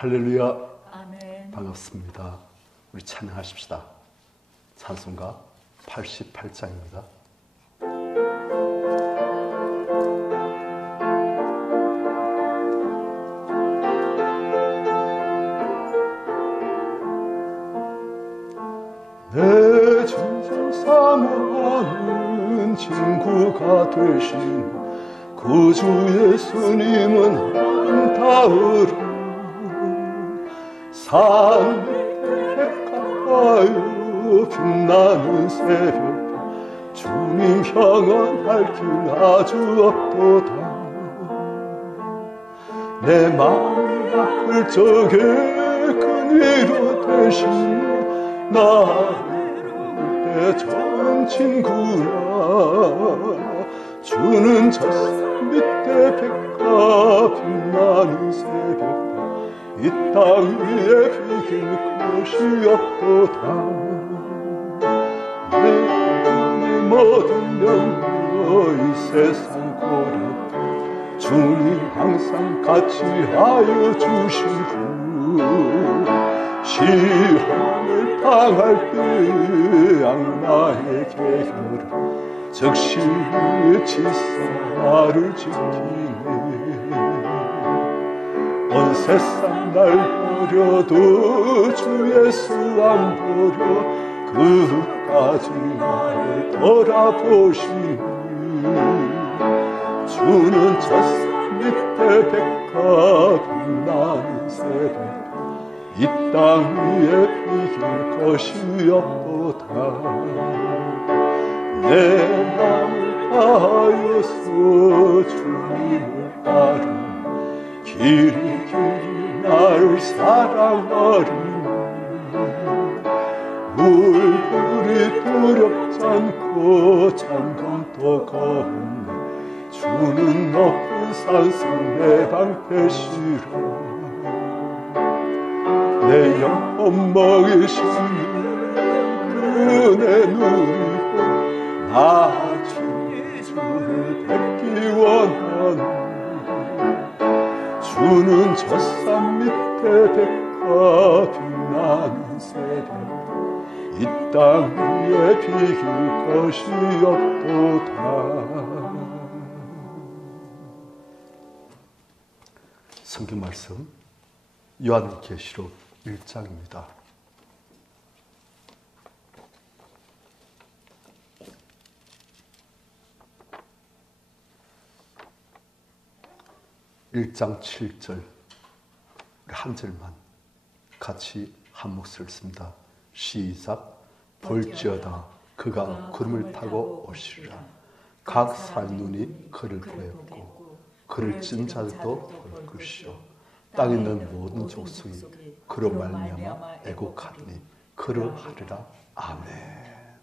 할렐루야. 아멘. 반갑습니다. 우리 찬양하십시다. 찬송가 88장입니다. 내 진정 사모하는 친구가 되신 구주 예수님은 한타으로 산 밑에 가까이 빛나는 새벽 주님 향한 길 아주 없도다. 내 마음이 아플 적에 큰 위로 되시며 나를 때 좋은 친구라. 주는 젖산 밑에 백화 빛나는 새벽 이 땅 위에 비길 곳이 없도다. 내 모든 영광 이 세상 고려 주님 항상 같이 하여 주신 후 시험을 당할 때 악마의 계율 즉시 치사 나를 지키네. 온 세상 날 버려도 주 예수 안 버려 끝까지 나를 돌아보시니. 주는 젖산 밑에 백화 빛나는 새벽 이 땅 위에 비길 것이 없도다. 내 마음을 다하여서 주님을 따르 길이 나를 사랑하리니. 물불이 두렵지 않고 잠깐도 겁내 주는 높은 산성 내 방패시라. 내 영혼 먹이신 은혜 누리고 나 주를 뵙기 원하네. 주는 젖산 밑에 백화 빛나는 새벽 이 땅 위에 비길 것이 없도다. 성경 말씀 요한계시록 1장입니다. (1장 7절) 한 절만 같이 한 목소리를 씁니다. 시작. 볼지어다 그가 구름을 타고 오시리라. 각 사람 눈이 그를 보였고 그를 찐 자들도 볼 것이요 땅에 있는 모든 족속이 그로 말미암아 애곡하리니 그러하리라. 아멘.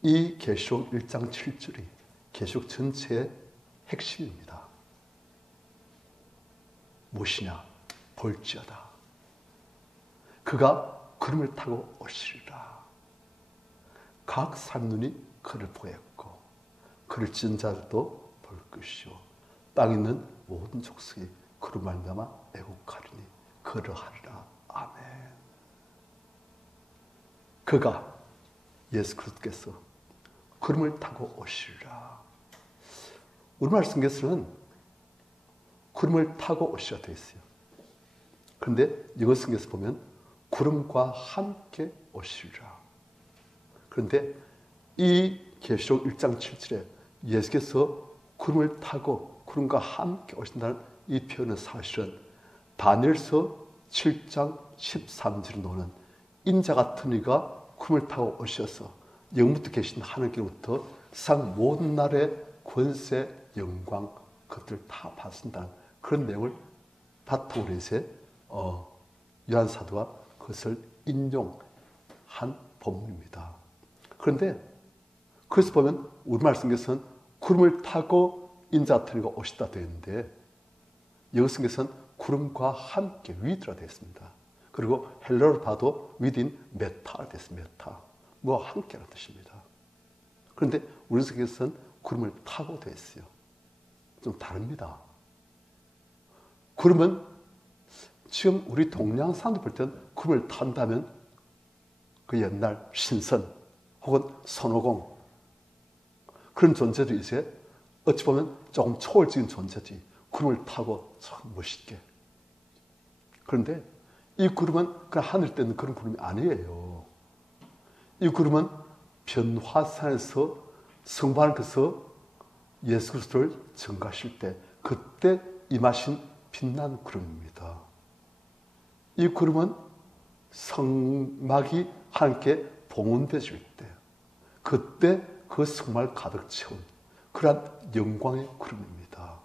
이 계시록 1장 7절이 계시록 전체의 핵심입니다. 무엇이냐? 볼지어다 그가 구름을 타고 오시리라. 각 사람 눈이 그를 보였고 그를 찐 자들도 볼 것이요 땅에 있는 모든 족속이 그로 말미암아 애곡하리니 그러하리라. 아멘. 그가 예수 그리스도께서 구름을 타고 오시리라. 우리말 성경에서는 구름을 타고 오시라 되어 있어요. 그런데 영어 성경에서 보면 구름과 함께 오시리라. 그런데 이 계시록 1장 7절에 예수께서 구름을 타고 구름과 함께 오신다는 이 표현은 사실은 다니엘서 7장 13절에 나오는 인자 같은 이가 구름을 타고 오셔서 영부터 계신 하늘께로부터 세상 모든 날의 권세, 영광 그것들을 다 받습니다. 그런 내용을 바탕으로 해서 요한 사도가 그것을 인용한 본문입니다. 그런데 그래서 보면 우리말 성경에서는 구름을 타고 인자 같은 이가 오시다 되어 있는데 영어 성경에서는 구름과 함께 위드라 되어 있습니다. 그리고 헬라어를 봐도 within 메타가 되어 있습니다. 메타. 뭐와 함께라는 뜻입니다. 그런데 우리 성경에서는 구름을 타고 되어 있어요. 좀 다릅니다. 구름은 지금 우리 동양 사람들 볼 때는 구름을 탄다면 그 옛날 신선 혹은 손오공 그런 존재들이 이제 어찌 보면 조금 초월적인 존재지. 구름을 타고 참 멋있게. 그런데 이 구름은 그냥 하늘 때는 그런 구름이 아니에요. 이 구름은 변화산에서 성부하나님께서 예수 그리스도를 증거하실 때 그때 임하신 빛나는 구름입니다. 이 구름은 성막이 함께 봉헌되어질 때 그때 그 성막을 가득 채운 그러한 영광의 구름입니다.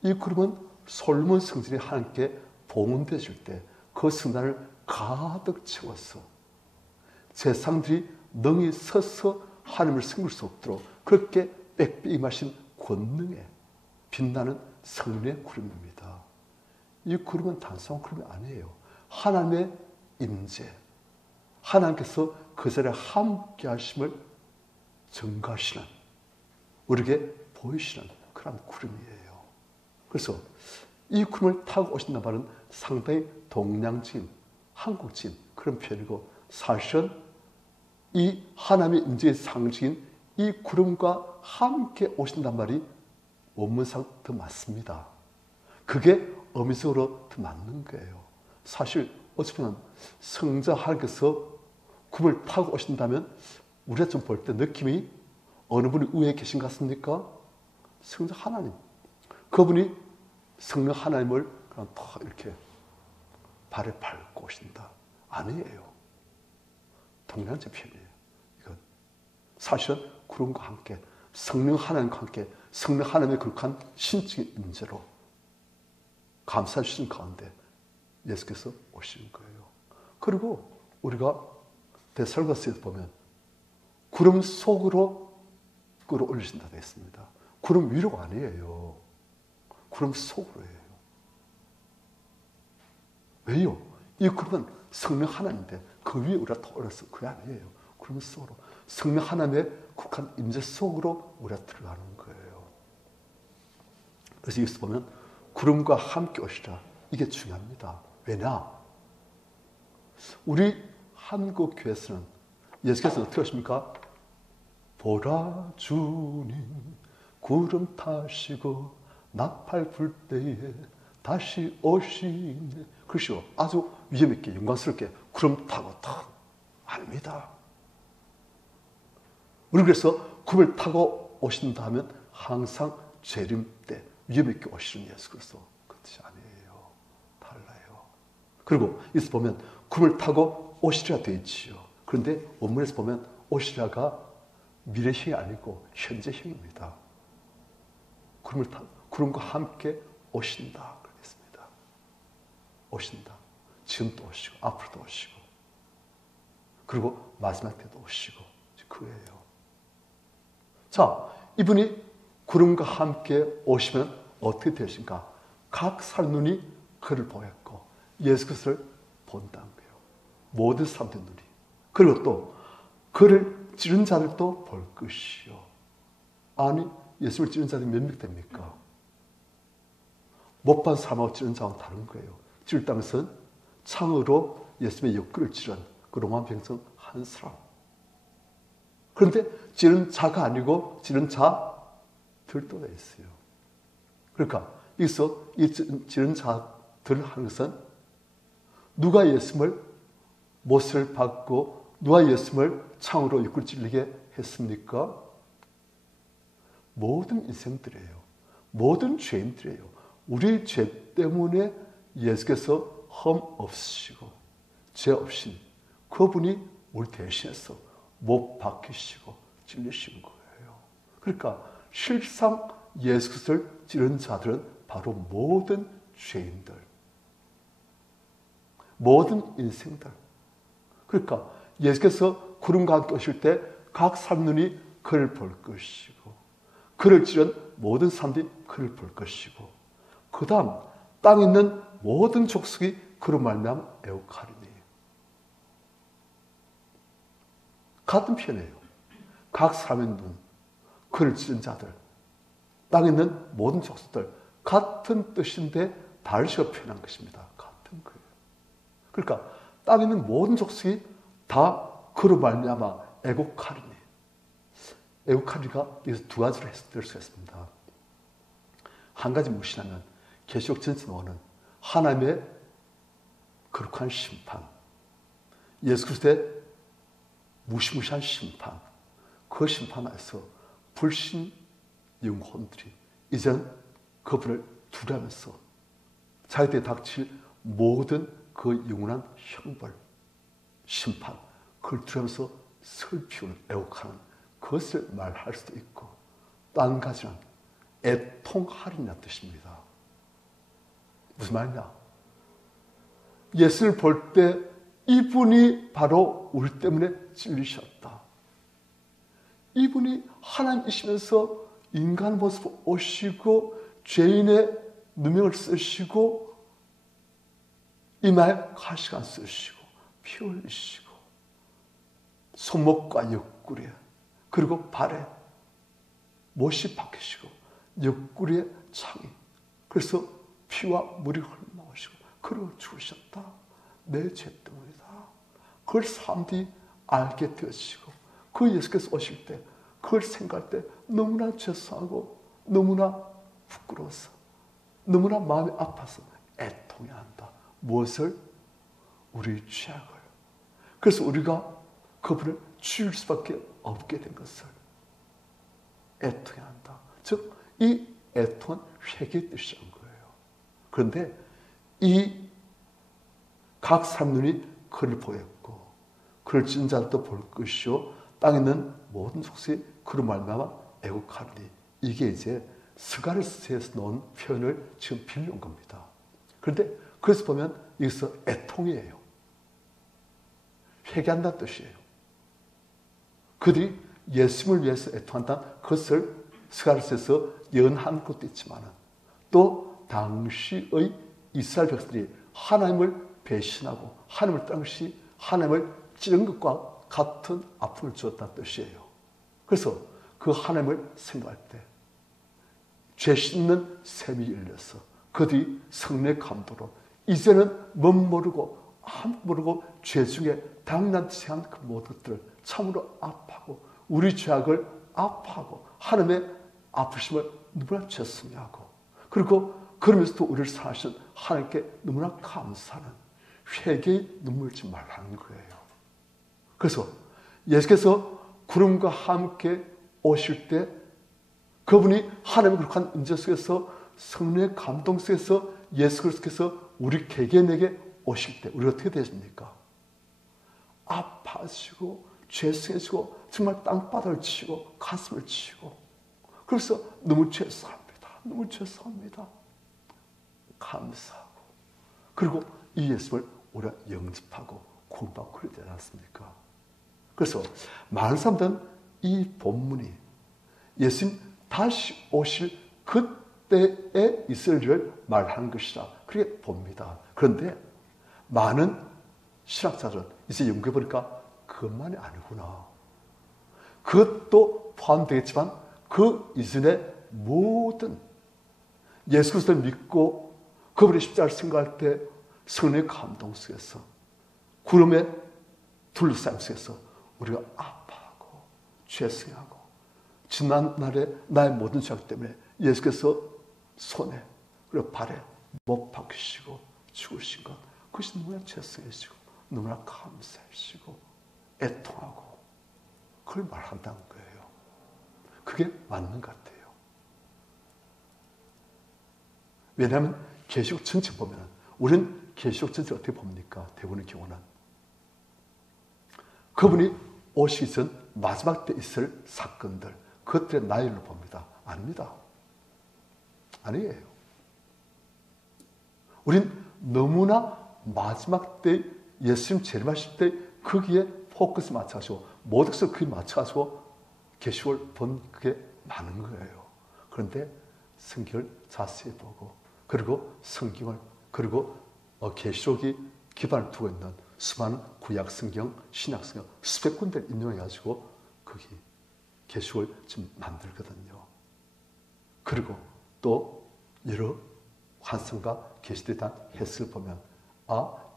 이 구름은 솔몬 성전이 함께 봉헌되어질 때 그 성단을 가득 채워서 제상들이 능히 서서 하나님을 섬길 수 없도록 그렇게 빽빽이 마신 권능에 빛나는 성령의 구름입니다. 이 구름은 단순한 구름이 아니에요. 하나님의 임재, 하나님께서 그 자리에 함께 하심을 증거하시는, 우리에게 보이시는 그런 구름이에요. 그래서 이 구름을 타고 오신다는 말은 상당히 동양적인, 한국적인 그런 표현이고 사실은 이 하나님의 임재의 상징인 이 구름과 함께 오신단 말이 원문상 더 맞습니다. 그게 어미적으로 더 맞는 거예요. 사실 어찌 보면 성자 하나님께서 구름을 타고 오신다면 우리가 좀 볼 때 느낌이 어느 분이 위에 계신 것 같습니까? 성자 하나님. 그분이 성령 하나님을 그냥 다 이렇게 발에 밟고 오신다. 아니에요. 동양적 표현이에요. 이건 사실은 구름과 함께 성령 하나님과 함께 성령 하나님의 그렇게 신적인 임재로 감싸 주신 가운데 예수께서 오시는 거예요. 그리고 우리가 데살로니가서에서 보면 구름 속으로 끌어올리신다 되어 있습니다. 구름 위로가 아니에요. 구름 속으로예요. 왜요? 이 구름은 성령 하나님인데 그 위에 우리가 떠올라서 그게 아니에요. 구름 속으로 성령 하나님의 국한 임재 속으로 우리가 들어가는 거예요. 그래서 여기서 보면 구름과 함께 오시라. 이게 중요합니다. 왜냐? 우리 한국 교회에서는 예수께서 어떻게 하십니까? 보라 주님 구름 타시고 나팔 불 때에 다시 오시네. 그렇죠. 아주 위험있게 영광스럽게 구름 타고 탁 아닙니다. 우리 그래서 구름을 타고 오신다 하면 항상 재림 때 위험있게 오시는 예수 그리스도 그것이 아니에요. 달라요. 그리고 여기서 보면 구름을 타고 오시리라 되어 있지요. 그런데 원문에서 보면 오시라가 미래형이 아니고 현재형입니다. 구름과 함께 오신다 그랬습니다. 오신다. 지금도 오시고 앞으로도 오시고 그리고 마지막 때도 오시고 그거예요. 자, 이분이 구름과 함께 오시면 어떻게 되신가? 각 사람눈이 그를 보였고 예수 그리스도를 본다는 거예요. 모든 사람들 눈이. 그리고 또 그를 찌른 자들도 볼 것이요. 아니 예수를 찌른 자들이 몇 명 됩니까? 못 본 사람하고 찌른 자와는 다른 거예요. 찌르다는 것은 창으로 예수의 옆구리를 찌른 그 로마 병성 한 사람. 그런데 찌른 자가 아니고 찌른 자들도 돼 있어요. 그러니까 여기서 이 찌른 자들 하는 것은 누가 예수를 못을 받고 누가 예수를 창으로 옆구리 찔리게 했습니까? 모든 인생들이에요. 모든 죄인들이에요. 우리 죄 때문에 예수께서 흠 없으시고 죄 없인 그분이 우리 대신해서 못 박히시고 찔리신 거예요. 그러니까 실상 예수 그리스도를 찌른 자들은 바로 모든 죄인들, 모든 인생들. 그러니까 예수께서 구름과 함께 오실 때 각 사람눈이 그를 볼 것이고 그를 찌른 모든 사람들이 그를 볼 것이고 그 다음 땅에 있는 모든 족속이 그로 말미암아 애국하리니. 같은 표현이에요. 각 사람의 눈, 그를 찌른 자들, 땅에 있는 모든 족속들 같은 뜻인데 다르게 표현한 것입니다. 같은. 있었던 거예요. 그러니까 땅에 있는 모든 족속이 다 그로 말미암아 애곡하리니. 애곡하리가 여기서 두 가지로 해석될 수 있습니다. 한 가지 무엇이냐면 계시록 전체 나오는 하나님의 거룩한 심판, 예수 그리스도의 무시무시한 심판, 그 심판 안에서 불신 영혼들이 이제는 그분을 두려워하면서 자기들에 닥칠 모든 그 영원한 형벌, 심판, 그걸 두려워하면서 슬피우는, 애곡하는 그것을 말할 수도 있고, 또 한 가지는 애통하리라는 뜻입니다. 무슨 말이냐? 예수를 볼 때 이분이 바로 우리 때문에 찔리셨다. 이분이 하나님이시면서 인간 모습으로 오시고 죄인의 누명을 쓰시고 이마에 가시관 쓰시고 피 흘리시고 손목과 옆구리에 그리고 발에 못이 박히시고 옆구리에 창이, 그래서 피와 물이 흘러나오시고 그러고 죽으셨다. 내 죄 때문이다. 그걸 사람들이 알게 되시고 그 예수께서 오실 때 그걸 생각할 때 너무나 죄송하고 너무나 부끄러워서 너무나 마음이 아파서 애통해야 한다. 무엇을? 우리 죄악을. 그래서 우리가 그분을 죽일 수밖에 없게 된 것을 애통해야 한다. 즉 이 애통은 회개의 뜻이란 거예요. 그런데 이 각 사람 눈이 그를 보였고 그를 찐 자도 볼 것이요 땅에 있는 모든 속세이 그로 말미암아 애곡하리니. 이게 이제 스가랴서에서 나온 표현을 지금 빌려온 겁니다. 그런데 그래서 보면 여기서 애통이에요. 회개한다는 뜻이에요. 그들이 예수님을 위해서 애통한다. 그것을 스가랴서에서 예언한 것도 있지만 또 당시의 이스라엘 백성들이 하나님을 배신하고 하나님을 떠난 것이 하나님을 찌른 것과 같은 아픔을 주었다는 뜻이에요. 그래서 그 하나님을 생각할 때 죄 씻는 셈이 열려서 그들이 성령의 감도로 이제는 못 모르고 아무것도 모르고 죄 중에 당연한 생한 그 모든 것들을 참으로 아파하고 우리 죄악을 아파하고 하나님의 아프심을 너무나 죄송해하고 그리고 그러면서도 우리를 사랑하시는 하나님께 너무나 감사하는 회개의 눈물을 지금 말하는 거예요. 그래서 예수께서 구름과 함께 오실 때 그분이 하나님의 거룩한 은재 속에서 성령의 감동 속에서 예수 그리스도께서 우리 개개인에게 오실 때 우리가 어떻게 되십니까? 아파지고 죄송해지고 정말 땅바닥을 치고 가슴을 치고 그래서 너무 죄송합니다. 너무 죄송합니다. 감사하고 그리고 이 예수를 우리가 영접하고 구원받고 그래야 되지 않습니까? 그래서 많은 사람들은 이 본문이 예수님 다시 오실 그때에 있을 일을 말하는 것이라 그렇게 봅니다. 그런데 많은 신학자들은 이제 연구해보니까 그것만이 아니구나. 그것도 포함되겠지만 그 이전의 모든 예수 그리스도를 믿고 그분의 십자가를 생각할 때 성령의 감동 속에서 구름의 둘러싸임 속에서 우리가 아파하고 죄송하고 지난날에 나의 모든 죄악 때문에 예수께서 손에 그리고 발에 못 박히시고 죽으신 것 그것이 너무나 죄송해지고 너무나 감사하시고 애통하고 그걸 말한다는 거예요. 그게 맞는 것 같아요. 왜냐하면 계시록 전체 보면 우리는 계시록 전체 어떻게 봅니까? 대부분의 경우는 그분이 오시기 전 마지막 때 있을 사건들 그것들의 나열로 봅니다. 아닙니다. 아니에요. 우린 너무나 마지막 때 예수님 재림하실 때 거기에 포커스 맞춰가지고 모든 것을 거기에 맞춰가지고 계시록을 본 그게 많은 거예요. 그런데 성경을 자세히 보고 그리고 성경을 그리고 계시록이 기반을 두고 있는 수많은 구약 성경, 신약 성경 수백 군데를 인용해가지고 거기 계시록을 지금 만들거든요. 그리고 또 여러 환상과 계시들에 대한 해석을 보면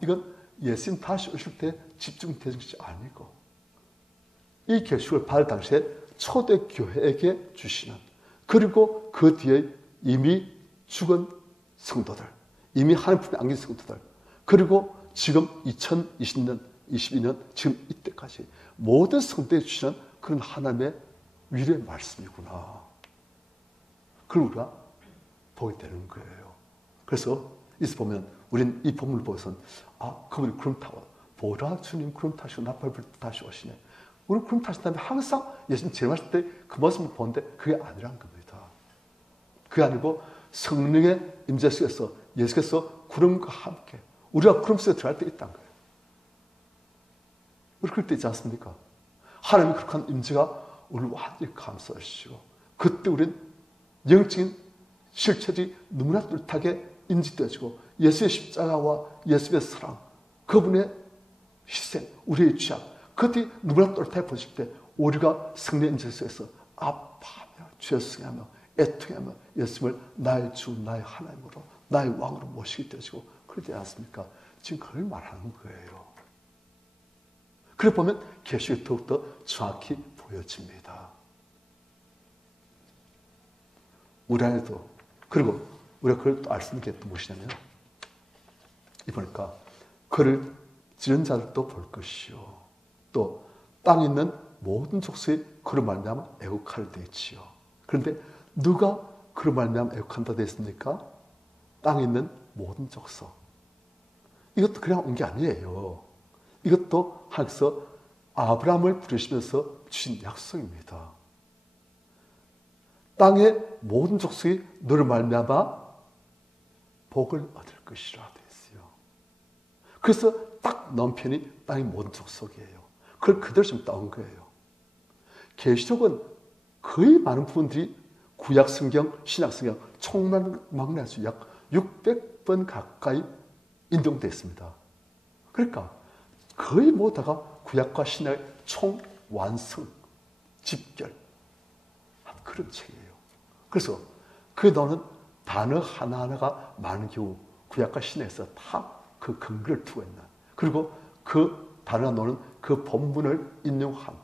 이건 예수님 다시 오실 때 집중되는 것이 아니고 이 계시를 받을 당시에 초대교회에게 주시는, 그리고 그 뒤에 이미 죽은 성도들, 이미 하나님 품에 안긴 성도들, 그리고 지금 2020년, 22년 지금 이때까지 모든 성도에 주시는 그런 하나님의 위로의 말씀이구나. 그걸 우리가 보게 되는 거예요. 그래서 이서 보면 우리는 이 본문을 보고선 그분이 구름 타고 보라 주님 구름 타시고 나팔 불 때 다시 오시네. 우리는 구름 타신 다음에 항상 예수님 재림하실 때 그 모습을 보는데 그게 아니란 겁니다. 그게 아니고 성령의 임재 속에서 예수께서 구름과 함께 우리가 구름 속에 들어갈 때 있다는 거예요. 우리 그럴 때 있지 않습니까? 하나님의 그렇게 한 임재가 우리를 완전히 감싸주시고 그때 우리는 영적인 실체들이 너무나 뚜렷하게 인지되어지고 예수의 십자가와 예수의 사랑, 그분의 희생, 우리의 취약, 그것이 너무나 뚜렷하게 보실 때 우리가 성령의 임재 속에서 아파하며 죄성하며 애통하며 예수님을 나의 주, 나의 하나님으로, 나의 왕으로 모시게 되어지고 그러지 않습니까? 지금 그걸 말하는 거예요. 그래 보면 계시가 더욱더 정확히 보여집니다. 우리 안에도, 그리고 우리가 그걸 또 알 수 있는 게 또 무엇이냐면, 이보니까 그를 지른 자들도 볼 것이요, 또 땅에 있는 모든 족속이 그로 말미암아 애국하려 되어 있지요. 그런데 누가 그로 말미암아 애국한다 되어 있습니까? 땅에 있는 모든 족속. 이것도 그냥 온 게 아니에요. 이것도 하나님께서 아브라함을 부르시면서 주신 약속입니다. 땅의 모든 족속이 너를 말미암아 복을 얻을 것이라 되어 있어요. 그래서 딱 나온 편이 땅의 모든 족속이에요. 그걸 그대로 좀 따온 거예요. 계시록은 거의 많은 부분들이 구약 성경, 신약 성경 총망라해서 약 600번 가까이 인용되어 있습니다. 그러니까 거의 모두 다가 구약과 신약의 총완성, 집결 그런 책이에요. 그래서 그에 나오는 단어 하나하나가 많은 경우 구약과 신약에서 다 그 근거를 두고 있는, 그리고 그 단어가 나오는 그 본문을 인용한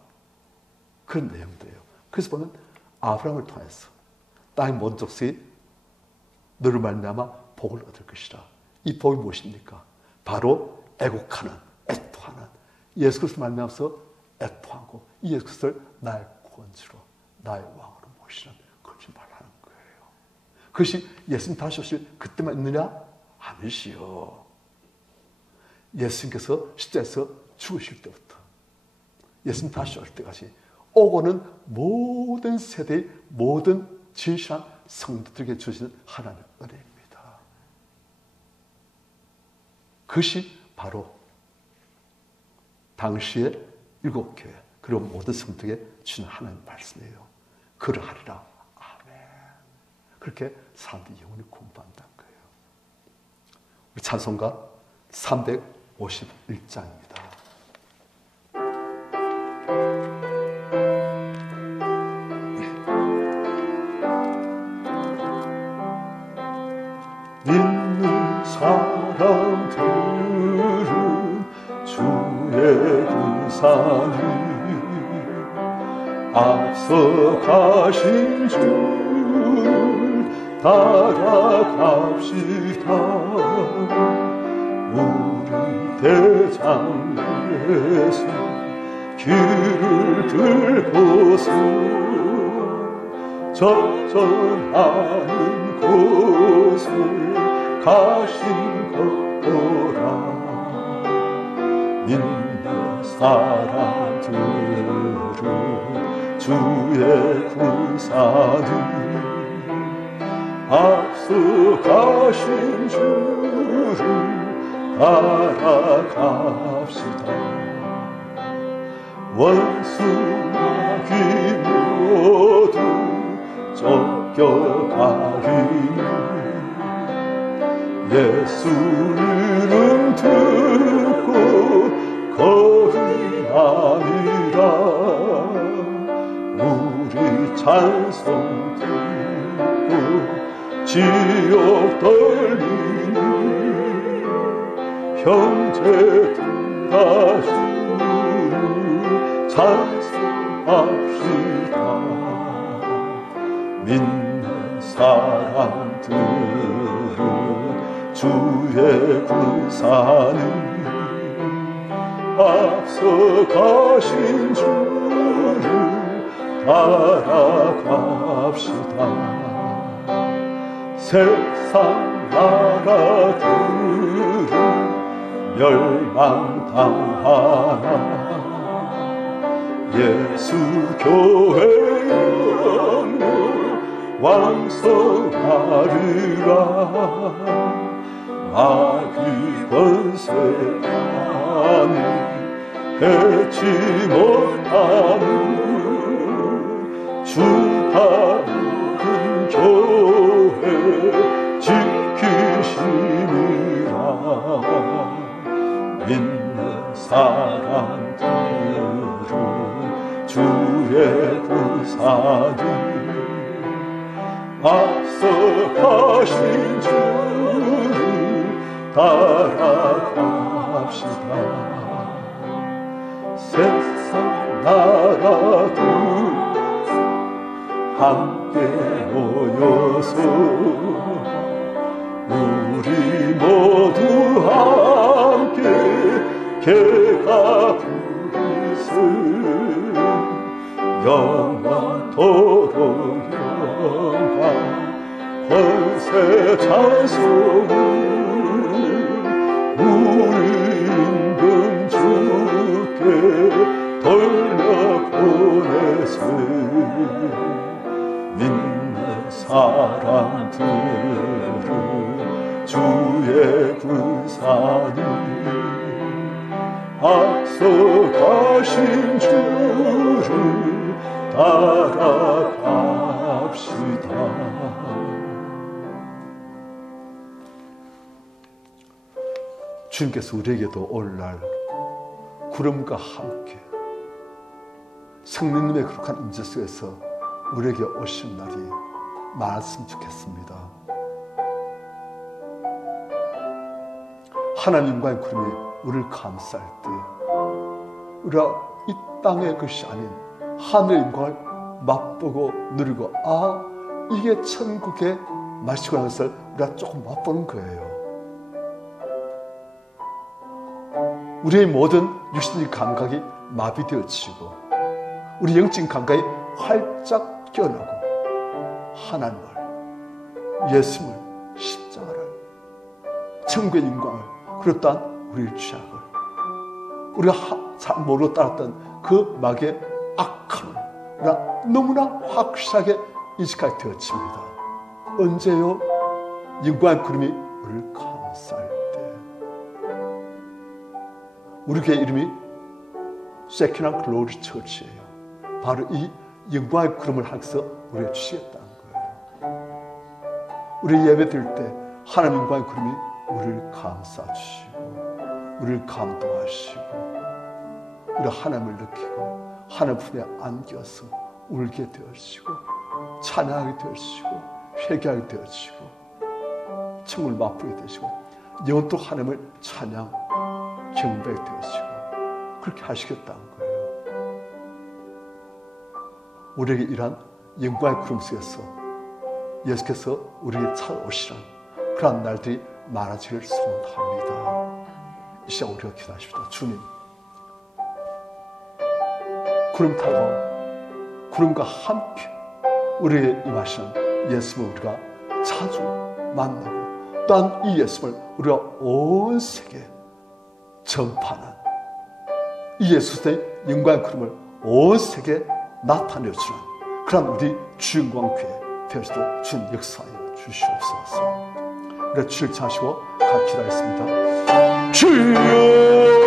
그런 내용들이에요. 그래서 보면 아브라함을 통해서 땅의 모든 족속이 너를 말미암아 복을 얻을 것이라. 이 복이 무엇입니까? 바로 애국하는, 애통하는 예수 그리스도 말미암아서 애통하고 이 예수 그리스도를 나의 구원주로, 나의 왕으로 모시는 그것을 말하는 거예요. 그것이 예수님 다시 오실 그때만 있느냐? 아니시요. 예수님께서 십자가에서 죽으실 때부터 예수님 다시 올 때까지 오고는 모든 세대의 모든 진실한 성도들에게 주시는 하나님의 은혜입니다. 그것이 바로 당시의 일곱 교회 그리고 모든 성도에게 주시는 하나님의 말씀이에요. 그러하리라. 아멘. 그렇게 사람들이 영원히 공부한다는 거예요. 우리 찬송가 351장입니다. 믿는 사람들은 주의 군사는 앞서 가신 줄 따라갑시다. 우리 대장 예수 길을 들고서 전전하는 곳을 가신 것보다 믿는 사람들은 주의 군사는 앞서 가신 주를 따라갑시다. 원수마귀 모두 쫓겨가리니 예수를 듣고 거리 아니라 우리 찬송 듣고 지옥 떨리니 형제들 다 주를 찬송합시다. 믿는 사람들은 주의 군사는 앞서가신 주를 따라갑시다. 세상 나라들은 멸망당하나 예수 교회의 영광 왕성하리라. 마귀 권세간이 해치 못하는 주 바르는 교회 지키시니라. 믿는 사람들은 주의 군사들 앞서가신 주를 따라갑시다. 세상 나라들 함께 모여서 우리 모두 함께 개가 부르세. 영원토록 영광 권세 찬송을 우리 임금 주께 돌려보내세. 믿는 사람들은 주의 군사니 앞서가신 주를 따라갑시다. 주님께서 우리에게도 오늘날 구름과 함께 성령님의 거룩한 임재 속에서 우리에게 오신 날이 많았으면 좋겠습니다. 하나님 영광의 구름이 우리를 감쌀 때 우리가 이 땅의 것이 아닌 하늘의 영광을 맛보고 누리고, 아, 이게 천국의 맛이구나 하는 것을 우리가 조금 맛보는 거예요. 우리의 모든 육신의 감각이 마비되어지고 우리 영적인 감각이 활짝 깨어나고 하나님을, 예수님을, 십자가를, 천국의 영광을, 그리고 또한 우리의 죄악을, 우리가 잘 모르고 따랐던 그 마귀의 악함을 우리가 너무나 확실하게 인식하게 되어집니다. 언제요? 영광의 구름이 우리를 감쌀 때. 우리 교회 이름이 세큐나 글로리 처치예요. 바로 이 영광의 구름을 하나님께서 우리에게 주시겠다는 거예요. 우리 예배 드릴 때 하나님 영광의 구름이 우리를 감싸주시고 우리를 감동하시고 우리 하나님을 느끼고 하나님 품에 안겨서 울게 되어주시고 찬양하게 되어주시고 회개하게 되어주시고 천국을 맛보게 되시고 영원토록 하나님을 찬양 경배하게 되어주시고 그렇게 하시겠다는 거예요. 우리에게 이러한 영광의 구름 속에서 예수께서 우리에게 찾아오시라는 그러한 날들이 많아지기를 소원합니다. 이 시간 우리가 기도하십시다. 주님, 구름 타고 구름과 함께 우리에게 임하시는 예수님을 우리가 자주 만나고 또한 이 예수님을 우리가 온 세계에 전파하는 이 예수의 영광의 구름을 온 세계에 나타내주는 그런 우리 주영광 교회 되어지도록 주님 역사하여 주시옵소서. 우리가 주를 찾으시고 같이 기도하겠습니다. 주여